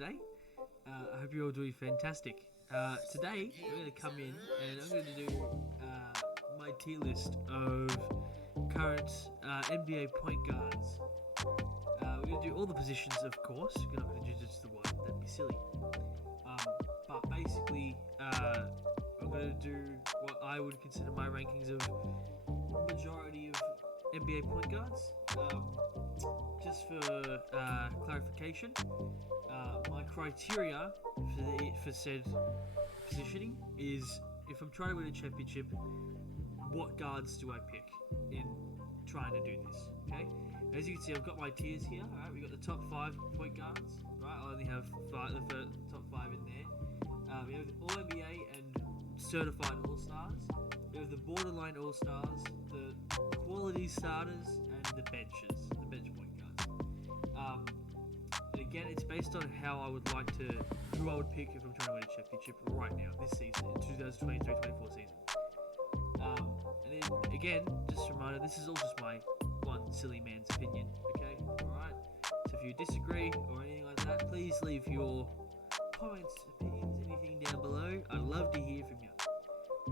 today? I hope you're all doing fantastic. Today, we're going to come in and I'm going to do my tier list of current NBA point guards. We're going to do all the positions, of course. We're not going to do just the one, that'd be silly. But basically, I'm going to do what I would consider my rankings of majority of NBA point guards. Just for clarification, my criteria for said positioning is if I'm trying to win a championship, what guards do I pick in trying to do this? Okay, as you can see, I've got my tiers here. All right, we got the top 5 point guards. Right, I only have the top 5 in there. We have the All NBA and certified All Stars. We have the borderline All Stars, the quality starters, and the bench point guards. And again, it's based on how I would like to, who I would pick if I'm trying to win a championship right now, this season, in 2023-24 season. And then, again, just a reminder, this is all just my one silly man's opinion, okay? Alright? So if you disagree or anything like that, please leave your comments, opinions, anything down below. I'd love to hear from you.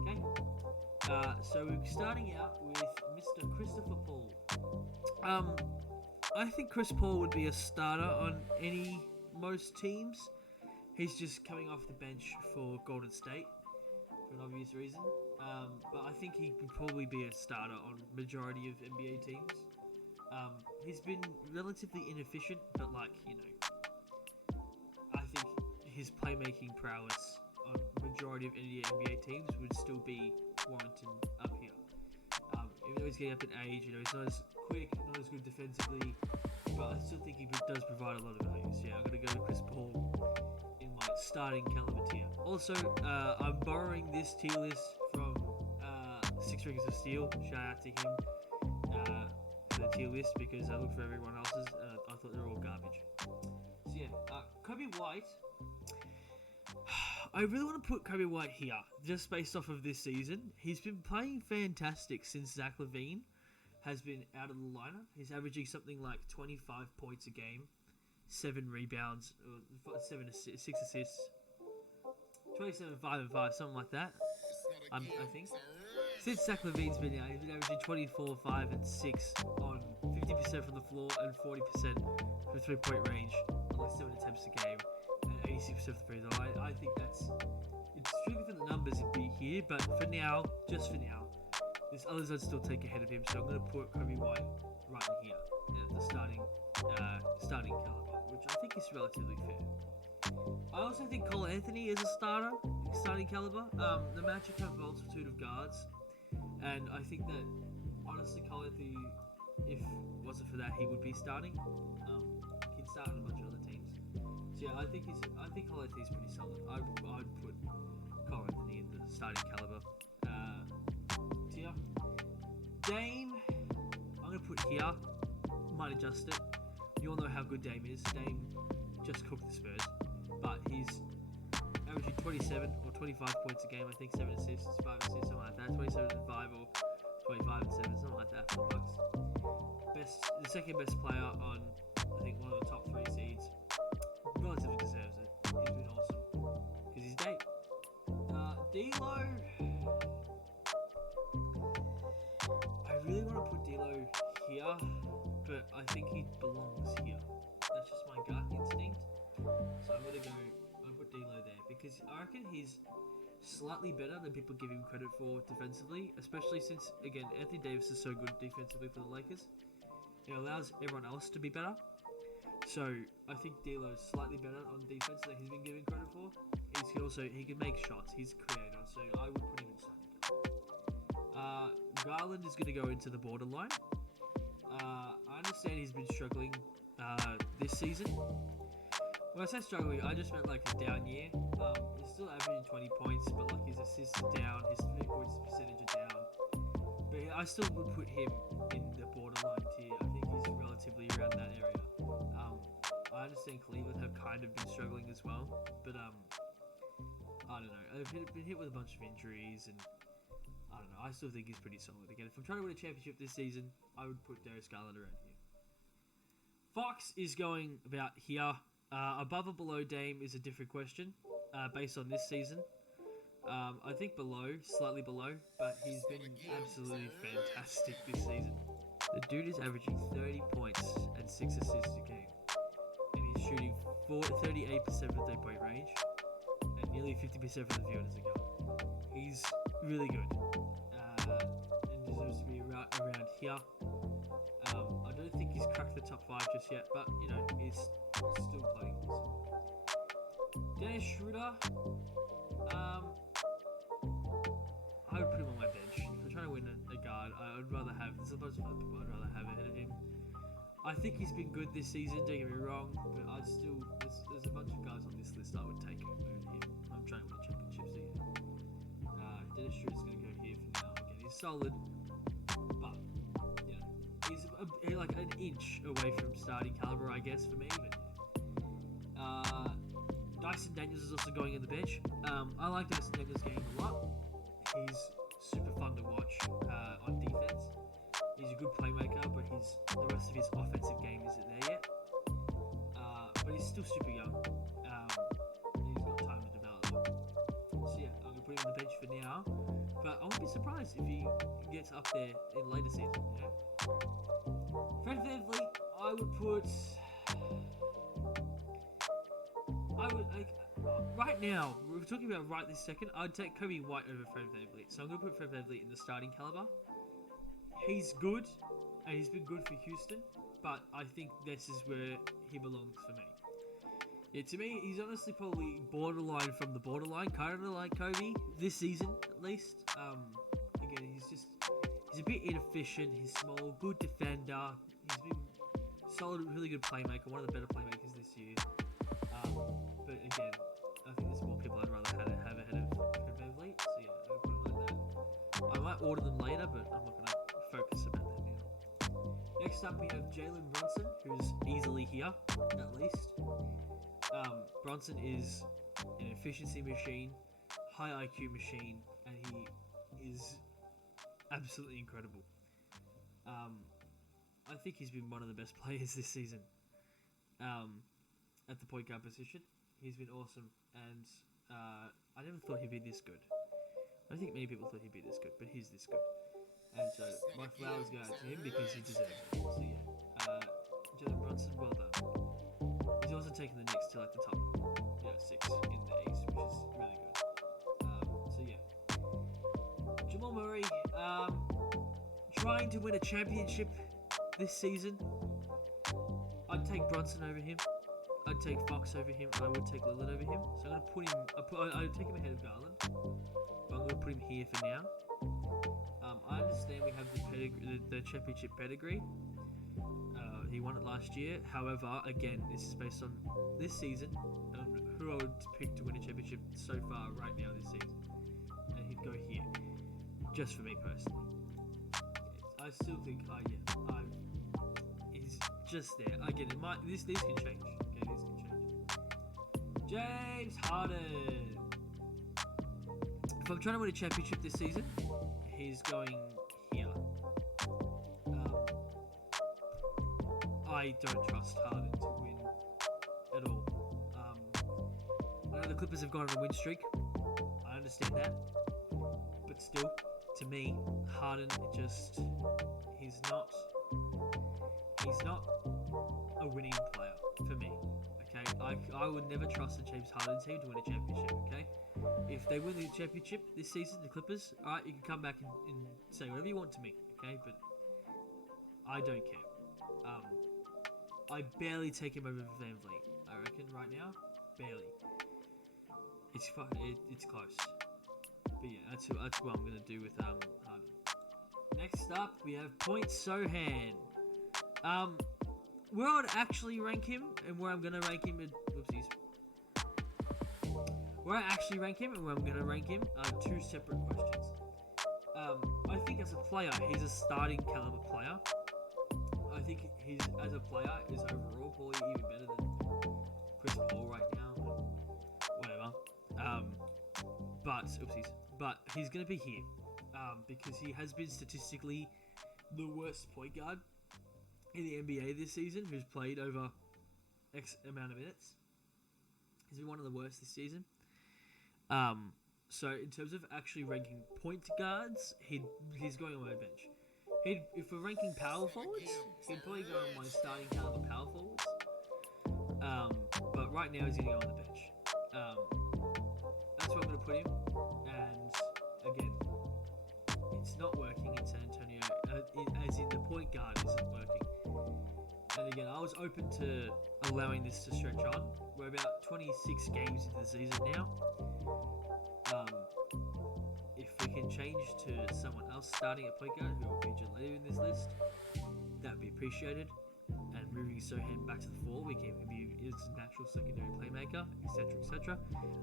Okay? So we're starting out with Mr. Christopher Paul. I think Chris Paul would be a starter on most teams. He's just coming off the bench for Golden State for an obvious reason. But I think he could probably be a starter on majority of NBA teams. He's been relatively inefficient, but I think his playmaking prowess on majority of NBA teams would still be warranted up here. Even though he's getting up in age, he's not as quick, not as good defensively, but I still think he does provide a lot of value. So yeah, I'm going to go to Chris Paul in my starting caliber tier. Also, I'm borrowing this tier list from Six Rings of Steel. Shout out to him for the tier list because I looked for everyone else's and I thought they were all garbage. So yeah, Kobe White. I really want to put Kobe White here, just based off of this season. He's been playing fantastic since Zach LaVine has been out of the lineup. He's averaging something like 25 points a game, 7 rebounds, 6 assists, 27, 5 and 5, something like that. I think. Since Zach LaVine's been out, he's been averaging 24, 5 and 6 on 50% from the floor and 40% from 3-point range on like 7 attempts a game. 86% of the free throw. I think it's strictly for the numbers it'd be here, but for now, there's others I'd still take ahead of him, so I'm going to put Kobe White right in here at the starting caliber, which I think is relatively fair. I also think Cole Anthony is a starting caliber. The Magic have a multitude of guards, and I think that honestly, Cole Anthony, if it wasn't for that, he would be starting. He'd start on a bunch of other teams. So yeah, I think Cole Anthony's pretty solid. I'd put Cole Anthony in the starting caliber tier. Dame, I'm gonna put here. Might adjust it. You all know how good Dame is. Dame just cooked the Spurs, but he's averaging 27 or 25 points a game. I think 7 assists, 5 assists, something like that. 27 and 5 or 25 and 7, something like that for the Bucks. The second best player on, I think, one of the top 3 seeds. Relatively deserves it. He's been awesome because he's Dame. D'Lo, I really want to put D'Lo here, but I think he belongs here. That's just my gut instinct. So I'm gonna put D'Lo there because I reckon he's slightly better than people give him credit for defensively, especially since again Anthony Davis is so good defensively for the Lakers. It allows everyone else to be better. So I think D'Lo is slightly better on defense than he's been given credit for. He can make shots. He's a creator, so I would put him in starting. Garland is going to go into the borderline. I understand he's been struggling this season. When I say struggling, I just meant like a down year. He's still averaging 20 points, but like his assists are down, his 3 points percentage are down. But I still would put him in the borderline tier. I think he's relatively around that area. I understand Cleveland have kind of been struggling as well, but I don't know. They've been hit with a bunch of injuries, and I don't know. I still think he's pretty solid. Again, if I'm trying to win a championship this season, I would put Darius Garland around here. Fox is going about here. Above or below Dame is a different question, based on this season. I think below, slightly below, but he's been absolutely fantastic this season. The dude is averaging 30 points and 6 assists a game, and he's shooting 38% from 3-point range, and nearly 50% from the field as a guard. He's really good, and deserves to be around here. I don't think he's cracked the top 5 just yet, but he's still playing. Dennis Schroeder, I would put him on my bench. If I'm trying to win a guard, I'd rather have. There's a bunch of other people I'd rather have ahead of him. I think he's been good this season. Don't get me wrong, but I'd still. There's a bunch of guys on this list I would take over him. I'm trying to win a championship, so yeah. Dennis Schroeder's going to go here for now. Again, he's solid, but he's like an inch away from starting caliber, I guess, for me. But Dyson Daniels is also going in the bench. I like Dyson Daniels' game a lot. He's super fun to watch on defense. He's a good playmaker, but the rest of his offensive game isn't there yet. But he's still super young. He's got time to develop. So yeah, I'm gonna put him on the bench for now. But I wouldn't be surprised if he gets up there in later season. Fred VanVleet, I would put. Right now, we're talking about right this second, I'd take Kobe White over Fred VanVleet. So I'm going to put Fred VanVleet in the starting caliber. He's good, and he's been good for Houston, but I think this is where he belongs for me. Yeah, to me, he's honestly probably borderline from the borderline, kind of like Kobe, this season at least. Again, he's a bit inefficient, he's small, good defender, he's been solid, really good playmaker, one of the better playmakers this year. But again, I think there's more people I'd rather have ahead of Fred VanVleet. So yeah, I'm gonna put him like that. I might order them later, but I'm not gonna focus about that now. Next up, we have Jalen Brunson, who's easily here, at least. Brunson is an efficiency machine, high IQ machine, and he is absolutely incredible. I think he's been one of the best players this season. At the point guard position. He's been awesome, and I never thought he'd be this good. I don't think many people thought he'd be this good, but he's this good. And so my flowers go out to him because he deserves it. So yeah, Jalen Brunson, well done. He's also taken the Knicks to like the top 6 in the East, which is really good. So yeah, Jamal Murray, trying to win a championship this season. I'd take Brunson over him. I'd take Fox over him. I would take Lillard over him. So I'm going to put him. I'd take him ahead of Garland. But I'm going to put him here for now. I understand we have the championship pedigree. He won it last year. However, again, this is based on this season and who I would pick to win a championship so far right now this season. And he'd go here, just for me personally. I still think, he's just there. Again, it might. These can change. Okay, these can change. James Harden. If I'm trying to win a championship this season, he's going here. I don't trust Harden to win at all. I know the Clippers have gone on a win streak. I understand that, but still, to me, Harden he's not a winning player for me. Okay, I would never trust the James Harden team to win a championship. Okay, if they win the championship this season, the Clippers, alright, you can come back and say whatever you want to me. Okay, but I don't care. I barely take him over VanVleet. I reckon right now, barely. It's fun. It's close. But yeah, that's what I'm gonna do with Harden. Next up, we have Point Sohan. Where I'd actually rank him and where I'm gonna rank him where I actually rank him and where I'm gonna rank him are two separate questions. I think as a player, he's a starting caliber player. I think he's as a player is overall probably even better than Chris Paul right now. Whatever. But he's gonna be here because he has been statistically the worst point guard in the NBA this season, who's played over X amount of minutes. He's been one of the worst this season. So in terms of actually ranking point guards, he's going on my bench. If we're ranking power forwards, he'd probably go on my starting caliber power forwards. But right now he's going to go on the bench. That's where I'm going to put him. And again, it's not working in San Antonio, as in the point guard isn't working. And again, I was open to allowing this to stretch on. We're about 26 games into the season now. If we can change to someone else starting at point guard who will feature later in this list, that would be appreciated. And moving Sohan back to the 4, we can view his natural secondary playmaker, etc., etc.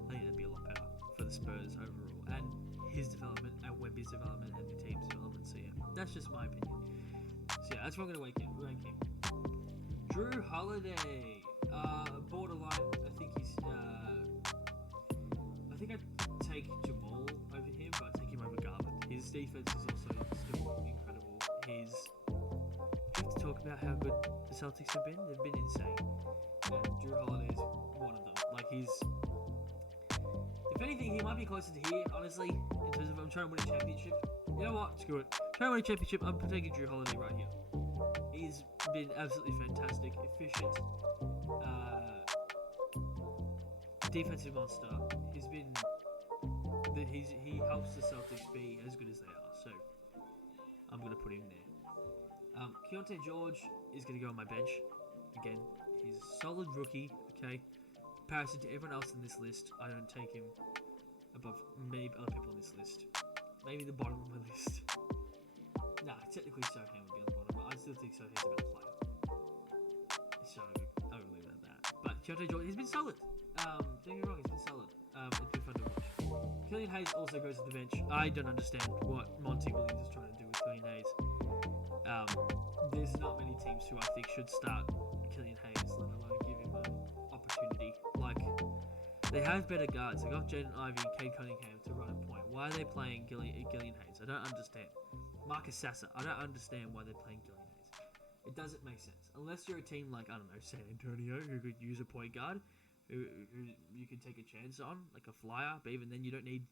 I think that'd be a lot better for the Spurs overall, and his development, and Wemby's development, and the team's development. So yeah, that's just my opinion. So yeah, that's what I'm going to rank him. Drew Holiday, borderline. I think I'd take Jamal over him, but I'd take him over Garland. His defense is also still incredible. We have to talk about how good the Celtics have been. They've been insane, and Drew Holiday is one of them. Like if anything, he might be closer to here. Honestly, in terms of I'm trying to win a championship. You know what? Screw it. Trying to win a championship. I'm taking Drew Holiday right here. He's been absolutely fantastic, efficient, defensive monster. He helps the Celtics be as good as they are. So I'm gonna put him there. Keontae George is gonna go on my bench. Again, he's a solid rookie. Okay, comparison to everyone else in this list, I don't take him above maybe other people on this list. Maybe the bottom of my list. Nah, technically Sohan would be on the bottom, but I still think Sohan's a better player. So I would leave it at that. But Keontae George, he's been solid. Don't get me wrong, he's been solid. It's been fun to watch. Killian Hayes also goes to the bench. I don't understand what Monty Williams is trying to do with Killian Hayes. There's not many teams who I think should start Killian Hayes, let alone give him an opportunity. Like, they have better guards. They got Jaden Ivey and Cade Cunningham to run a point. Why are they playing Killian Hayes? I don't understand. Marcus Sasser. I don't understand why they're playing Killian Hayes. It doesn't make sense. Unless you're a team like, I don't know, San Antonio, who could use a point guard, who you can take a chance on, like a flyer, but even then you don't need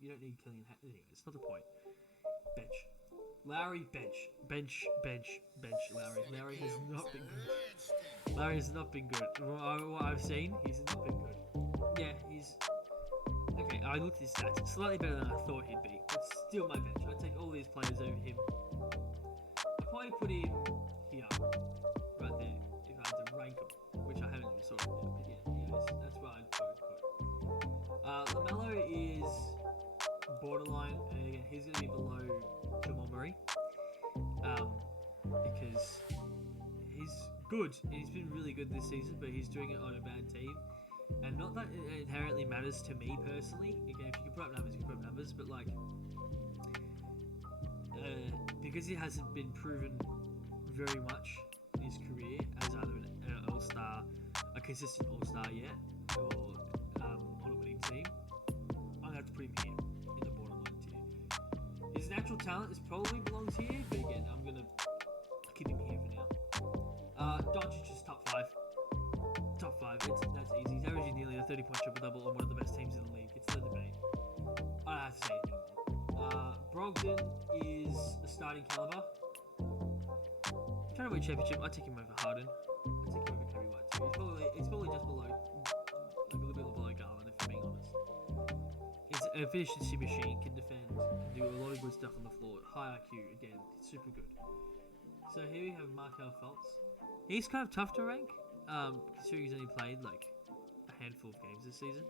Killian Hayes. Anyway, it's not the point. Bench. Lowry, bench. Lowry has not been good. Lowry has not been good. What I've seen, he's not been good. Yeah, he's... Okay, I looked at his stats. Slightly better than I thought he'd be, but still my bench. I'd take all these players over him. I'd probably put him here, right there, if I had to rank them, which I haven't even sorted yet, but yeah, that's where I'd probably put. LaMelo is borderline, and again, he's going to be below Jamal Murray, because he's good, and he's been really good this season, but he's doing it on a bad team. And not that it inherently matters to me personally. Again, if you can put up numbers, you can put up numbers. But like, because he hasn't been proven very much in his career as either an all-star, a consistent all-star yet, or on a winning team, I'm gonna have to put him here in the borderline tier. His natural talent probably belongs here, but again, I'm gonna keep him here for now. Doncic is top 5. Top 5, that's easy. He's averaging nearly a 30-point triple-double on one of the best teams in the league. It's no debate. I don't have to say anything more. Brogdon is a starting caliber. I'm trying to win a championship. I'd take him over Harden. I'd take him over Kobe White too. It's probably just below, like a little bit below Garland, if I'm being honest. He's an efficiency machine, can defend, can do a lot of good stuff on the floor. High IQ, again, super good. So here we have Markelle Fultz. He's kind of tough to rank. Considering he's only played like a handful of games this season,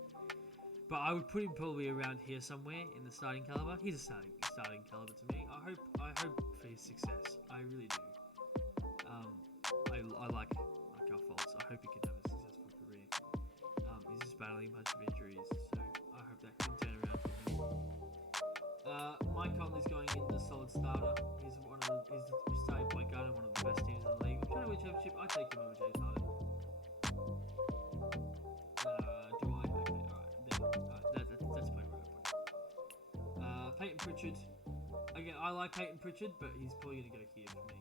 but I would put him probably around here somewhere in the starting caliber. He's a starting caliber to me. I hope for his success. I really do. I like Markelle Fultz. I hope he can have a successful career. He's just battling a bunch of injuries, so I hope that can turn around for him. Mike Conley's going in the solid starter. He's the starting point guard and one of the best teams in the league. I'm trying to win a championship. I take him over James Harden. Peyton Pritchard. Again, I like Peyton Pritchard, but he's probably going to go here for me.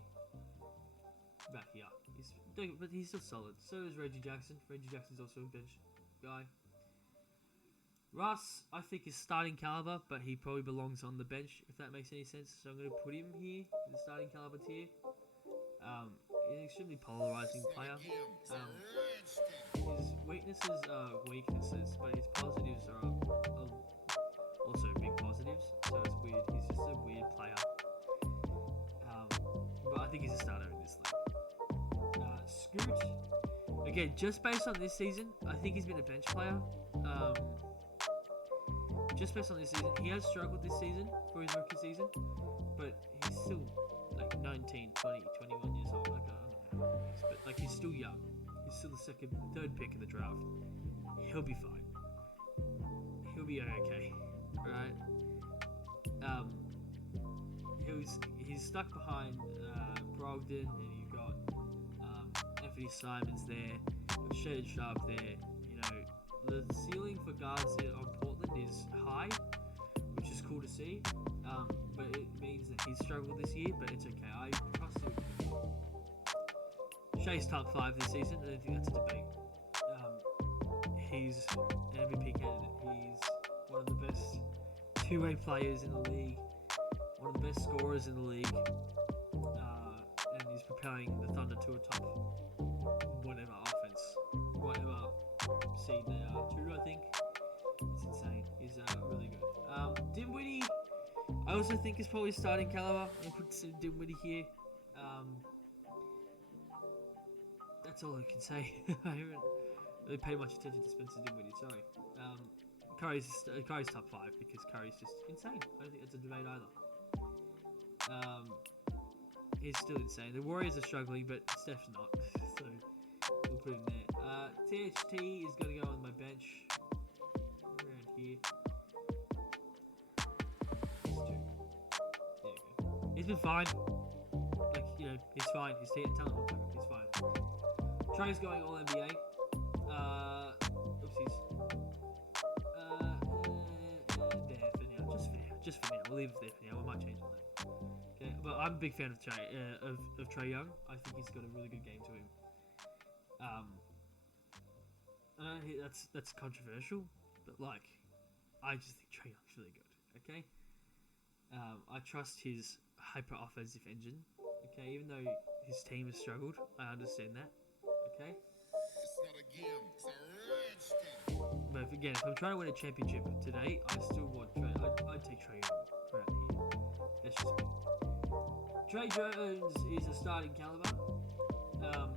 About here. He's But he's still solid. So is Reggie Jackson. Reggie Jackson's also a bench guy. Russ, I think, is starting caliber, but he probably belongs on the bench, if that makes any sense. So I'm going to put him here in the starting caliber tier. He's an extremely polarizing player. His weaknesses are weaknesses, but his positives are also big positives. So it's weird. He's just a weird player. But I think he's a starter in this league. Scoot, again, just based on this season, I think he's been a bench player. Just based on this season, he has struggled this season for his rookie season, but he's still like 19, 20, 21 years old. Like, I don't know how old he is, but like he's still young. He's still the third pick in the draft. He'll be fine. He'll be okay, right? He's stuck behind Brogdon, and you've got Anthony Simons there, with Shade Sharp there. You know, the ceiling for guards on Portland is high, which is cool to see. But it means that he's struggled this year, but it's okay. I trust him. Shai's top 5 this season. I don't think that's a debate. He's an MVP candidate. He's one of the best two-way players in the league, one of the best scorers in the league, and he's propelling the Thunder to a top whatever offense, whatever seed they are. 2, I think. It's insane. He's really good. Dinwiddie, I also think is probably starting caliber. I'm gonna put Dinwiddie here. That's all I can say. I haven't really paid much attention to Spencer Dinwiddie. Sorry. Curry's top 5 because Curry's just insane. I don't think that's a debate either. He's still insane. The Warriors are struggling, but Steph's not. So we'll put him there. THT is going to go on my bench. Around here. There you go. He's been fine. Like, you know, he's fine. His talent looks like he's fine. Trey's going all NBA. Oopsies. There for now. Just for now. We'll leave it there for now. We might change on that. Okay, but I'm a big fan of Trae Young. I think he's got a really good game to him. That's controversial, but like, I just think Trae Young's really good. Okay. I trust his hyper offensive engine. Okay, even though his team has struggled, I understand that. Okay. It's not a game, it's a but again, if I'm trying to win a championship today, I still want Trae. I'd take Trae Young right here. That's just me. Trey Jones is a starting caliber.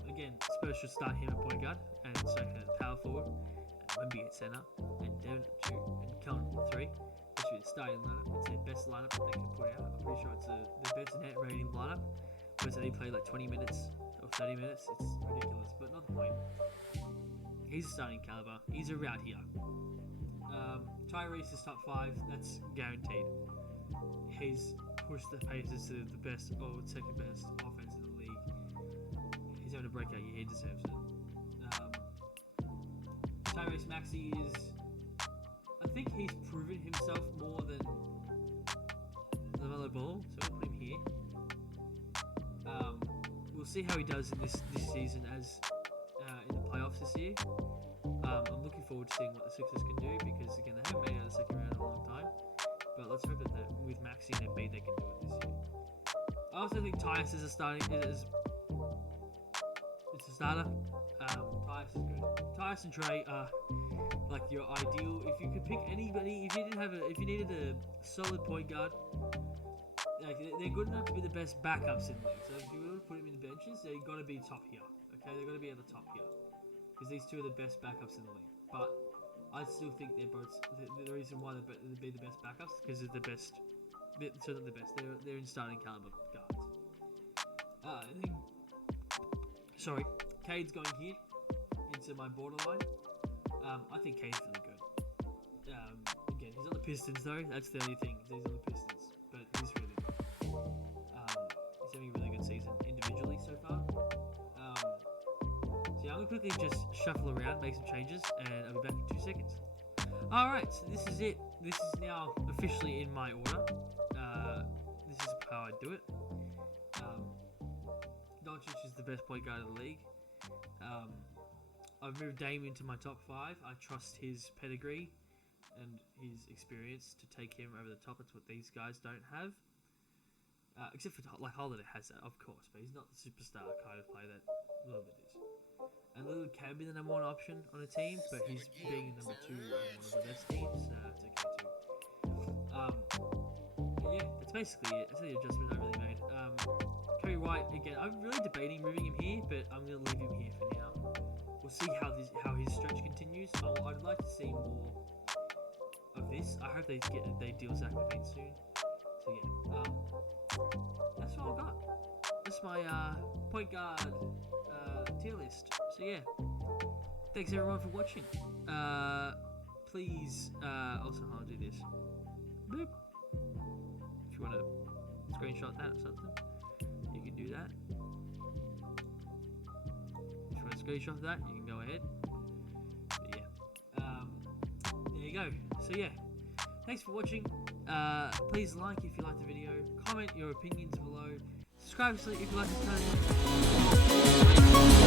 Again, Spurs should start him at point guard and second at power forward, and Wemby at center, and Devin at 2, and Kellen at 3. This should be the starting lineup. It's their best lineup that they can put out. I'm pretty sure it's the best net rating lineup. Whereas they play like 20 minutes or 30 minutes. It's ridiculous, but not the point. He's a starting caliber. He's around here. Tyrese is top 5. That's guaranteed. He's pushed the Pacers to the best or second best offense in the league. He's having a breakout year. He deserves it. Tyrese Maxey is... I think he's proven himself more than LaMelo Ball, so we'll put him here. We'll see how he does in this season as in the playoffs this year. I'm looking forward to seeing what the Sixers can do because, again, they haven't made it out of the second round in a long time. But let's hope that with Maxey and Embiid they can do it this year. I also think Tyus is a starting. It's a starter. Tyus is good. Tyus and Trey are like your ideal. If you could pick anybody, if you needed a solid point guard, like they're good enough to be the best backups in the league. So if you were to put them in the benches, they've got to be top here. Okay, they've got to be at the top here because these two are the best backups in the league. But I still think they're both the reason why they'd be the best backups because they're the best. So not the best. They're in starting caliber guards. I think. Sorry, Cade's going here into my borderline. I think Cade's really good. Again, he's on the Pistons though. That's the only thing. He's on the Pistons, but he's really good. He's having a really good season individually so far. So yeah, I'm gonna quickly just shuffle around, make some changes, and I'll be back in 2 seconds. Alright, so this is it. This is now officially in my order. This is how I do it. Doncic is the best point guard in the league. I've moved Dame into my top 5. I trust his pedigree and his experience to take him over the top. It's what these guys don't have. Except for, like, Holiday has that, of course, but he's not the superstar kind of player that Lillard is. And Lillard can be the number 1 option on a team, but he's being number 2 on one of the best teams. It's okay too. But yeah, that's basically it. That's the adjustment I really made. Kobe White, again, I'm really debating moving him here, but I'm going to leave him here for now. We'll see how his stretch continues. I'd like to see more of this. I hope they deal Zach LaVine soon. So yeah, that's what I've got. That's my point guard tier list. So yeah, thanks everyone for watching. Please also I'll do this. Boop. If you want to screenshot that or something, you can do that. If you want to screenshot that, you can go ahead. But yeah, there you go. So yeah, thanks for watching. Please like if you like the video, comment your opinions below, subscribe if you like this kind of